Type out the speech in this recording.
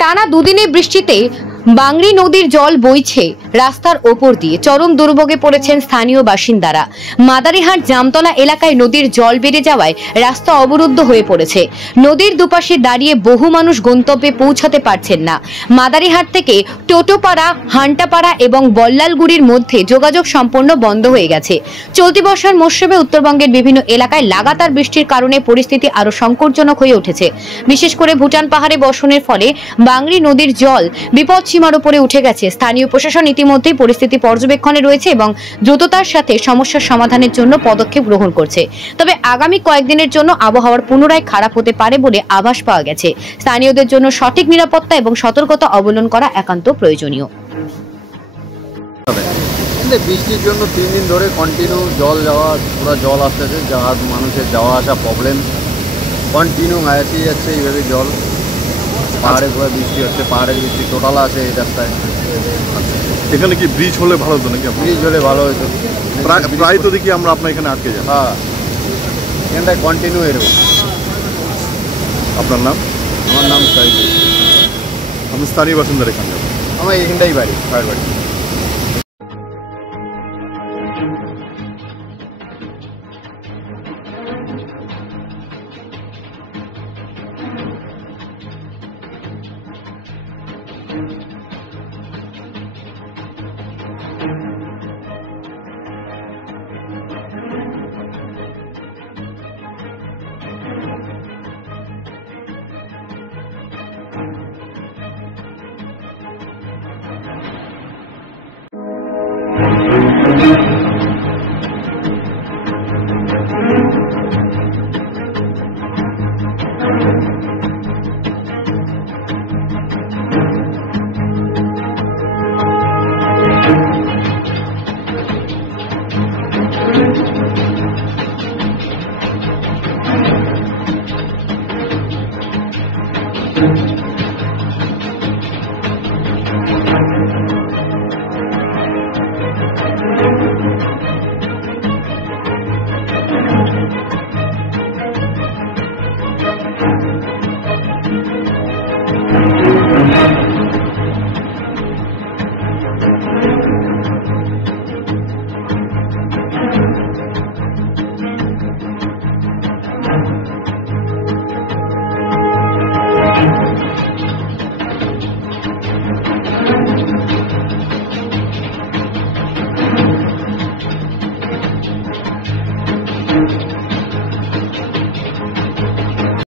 টানা দুদিনের বৃষ্টিতে বাংরি নদীর জল বইছে রাস্তার ওপর দিয়ে। চরম দুর্ভোগে পড়েছেন স্থানীয় বাসিন্দারা। মাদারিহাট জামতলা এলাকায় নদীর জল বেড়ে যাওয়ায় রাস্তা অবরুদ্ধ হয়ে পড়েছে। নদীর দুপাশে দাঁড়িয়ে বহু মানুষ গন্তব্যে পৌঁছাতে পারছেন না। মাদারিহাট থেকে টোটোপাড়া, হান্টাপাড়া এবং বল্লালগুড়ির মধ্যে যোগাযোগ সম্পূর্ণ বন্ধ হয়ে গেছে। চলতি বর্ষার মৌসুমে উত্তরবঙ্গের বিভিন্ন এলাকায় লাগাতার বৃষ্টির কারণে পরিস্থিতি আরো সংকটজনক হয়ে উঠেছে। বিশেষ করে ভুটান পাহাড়ে বর্ষণের ফলে বাংরি নদীর জল বিপদ সীমার উপরে উঠে গেছে। স্থানীয় প্রশাসন ইতিমধ্যেই পরিস্থিতি পর্যবেক্ষণে রয়েছে এবং দ্রুততার সাথে সমস্যার সমাধানের জন্য পদক্ষেপ গ্রহণ করছে। তবে আগামী কয়েকদিনের জন্য আবহাওয়ার পুনরায় খারাপ হতে পারে বলে আভাস পাওয়া গেছে। স্থানীয়দের জন্য সঠিক নিরাপত্তা এবং সতর্কতা অবলম্বন করা একান্ত প্রয়োজনীয়। বৃষ্টির জন্য 3 দিন ধরে কন্টিনিউ পুরো জল আসতেছে, মানুষের যাওয়া আসা প্রবলেম কন্টিনিউ আসেই যাচ্ছে। এইভাবে জল পাহাড়ে ঘুরে বৃষ্টি হচ্ছে, পাহাড়ের বৃষ্টি টোটাল আসে এই রাস্তায়। এখানে কি ব্রিজ হলে ভালো হতো নাকি? ব্রিজ হলে ভালো হতো। প্রায় তো দেখি আমরা আপনার এখানে আটকে যাই। হ্যাঁ, এখানটায় কন্টিনিউ এরকম। আপনার নাম? আমার নাম সাইদ। আমি স্থানীয় বাসিন্দার এখানে। আমার এখানটাই বাড়ি, ফায়ার বাড়ি। Thank you.